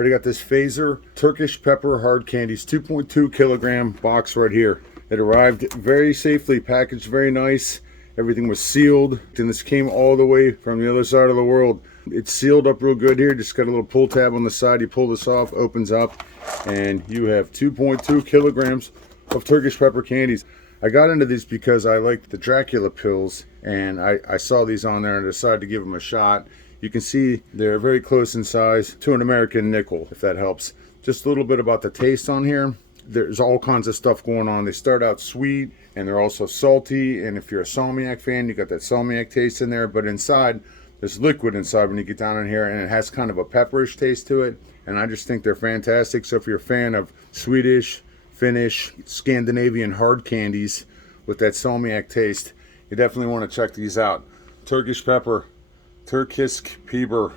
Already got this Phaser Turkish pepper hard candies, 2.2 kilogram box right here. It arrived very safely, packaged very nice. Everything was sealed, and this came all the way from the other side of the world. It's sealed up real good here. Just got a little pull tab on the side. You pull this off, opens up, and you have 2.2 kilograms of Turkish pepper candies. I got into these because I like the Dracula pills, and I saw these on there and decided to give them a shot. You can see they're very close in size to an American nickel, if that helps. Just a little bit about the taste on here. There's all kinds of stuff going on. They start out sweet, and they're also salty, and if you're a Salmiak fan, you got that Salmiak taste in there, but inside, there's liquid inside when you get down in here, and it has kind of a pepperish taste to it, and I just think they're fantastic. So if you're a fan of Swedish, Finnish, Scandinavian hard candies with that Salmiak taste, you definitely want to check these out. Turkish pepper, Turkisk pepper.